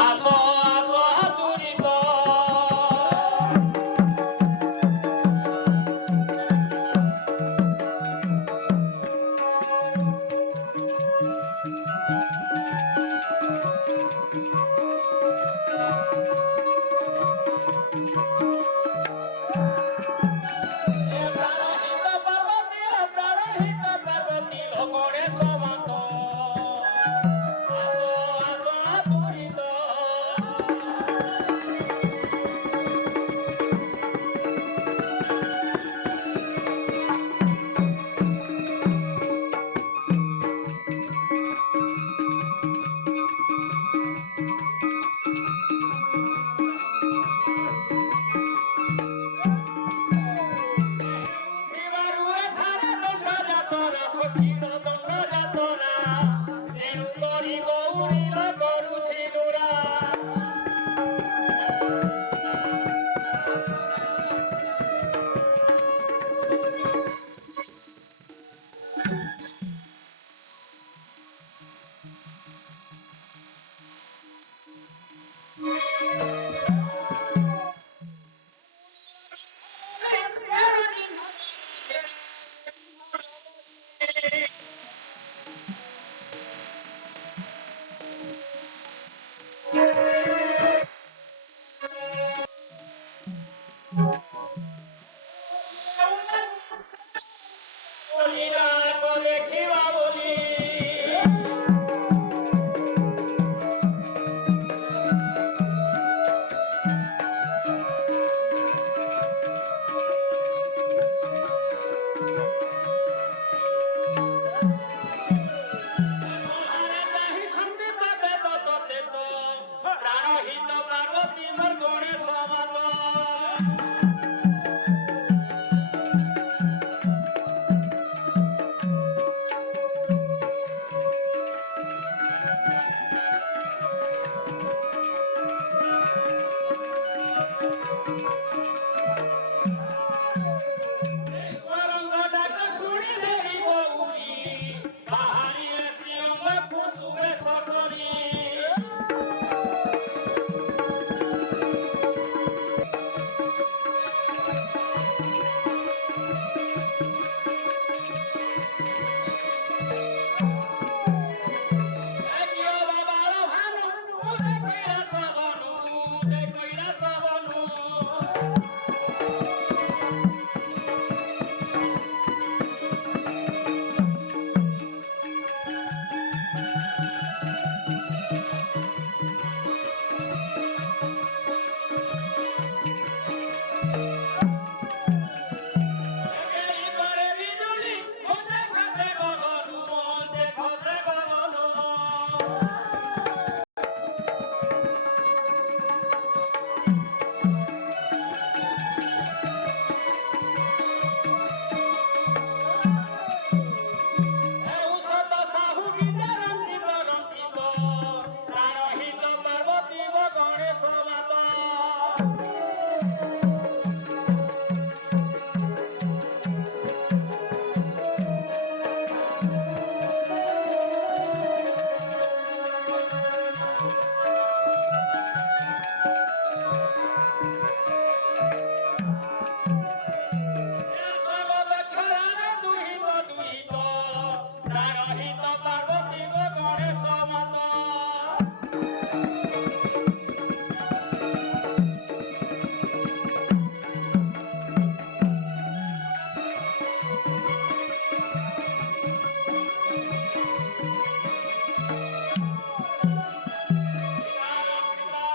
আসো আসো তুলিত প্রাণহিত পার্বতী প্রাণহিত পার্বতী লোকরে সমাত আসো আসো তুলিত বিবারুয়ে ধারে দণ্ড যাতনা সখীর দণ্ড যাতনা যেরু করি গৌরীল করুছিলুরা বলি না বলে খিবা বলি আরে তাহি ছন্দি পাবে ততে তো প্রাণহিত পার্বতী মোর গণে সমাত স্বরঙ্গ ডাক শুনি দেরি গৌরী বাহারিয়ে শ্রীরঙ্গ কুসুমে সটরি দেখিও বাবার ভানু দেখিয়া সব